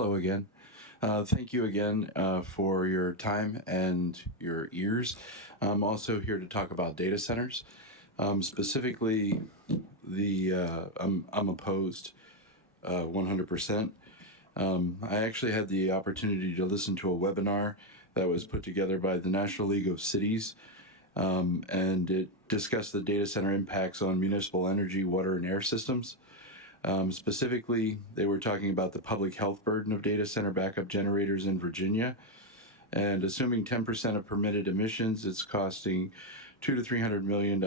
Hello again. Thank you again for your time and your ears. I'm also here to talk about data centers. Specifically, I'm opposed 100%. I actually had the opportunity to listen to a webinar that was put together by the National League of Cities, and it discussed the data center impacts on municipal energy, water, and air systems. Specifically, they were talking about the public health burden of data center backup generators in Virginia. And assuming 10% of permitted emissions, it's costing $200 to $300 million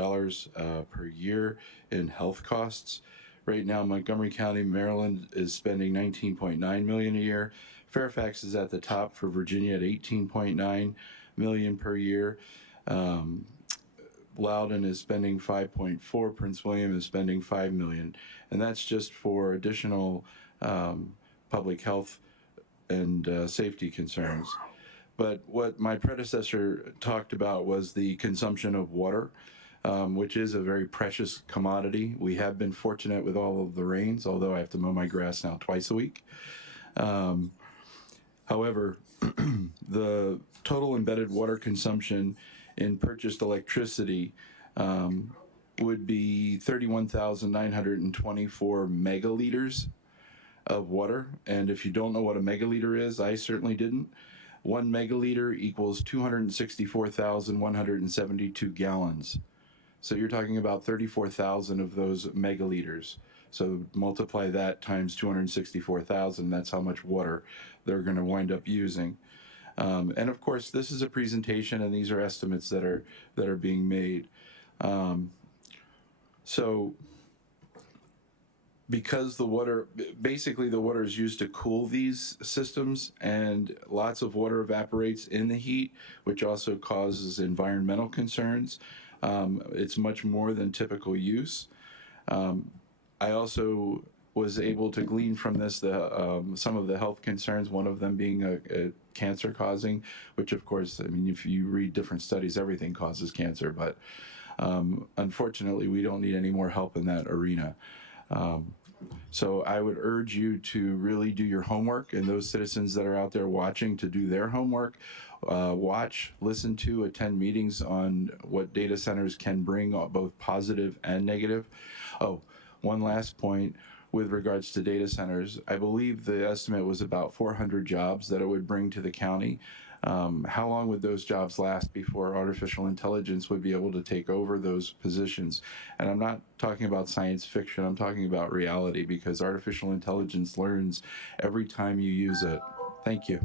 per year in health costs. Right now, Montgomery County, Maryland is spending $19.9 million a year. Fairfax is at the top for Virginia at $18.9 million per year. Loudoun is spending 5.4. Prince William is spending $5 million, and that's just for additional public health and safety concerns. But what my predecessor talked about was the consumption of water, which is a very precious commodity. We have been fortunate with all of the rains, although I have to mow my grass now twice a week. However, the total embedded water consumption in purchased electricity would be 31,924 megaliters of water. And if you don't know what a megaliter is, I certainly didn't. 1 megaliter equals 264,172 gallons. So you're talking about 34,000 of those megaliters. So multiply that times 264,000, that's how much water they're going to wind up using. And of course, this is a presentation, and these are estimates that are being made. So because the water is used to cool these systems, and lots of water evaporates in the heat, which also causes environmental concerns. It's much more than typical use. I also was able to glean from this some of the health concerns, one of them being a cancer causing, which of course, I mean, if you read different studies, everything causes cancer, but unfortunately, we don't need any more help in that arena. So I would urge you to really do your homework, and those citizens that are out there watching to do their homework. Watch, listen to, attend meetings on what data centers can bring, both positive and negative. Oh, one last point with regards to data centers. I believe the estimate was about 400 jobs that it would bring to the county. How long would those jobs last before artificial intelligence would be able to take over those positions? And I'm not talking about science fiction, I'm talking about reality, because artificial intelligence learns every time you use it. Thank you.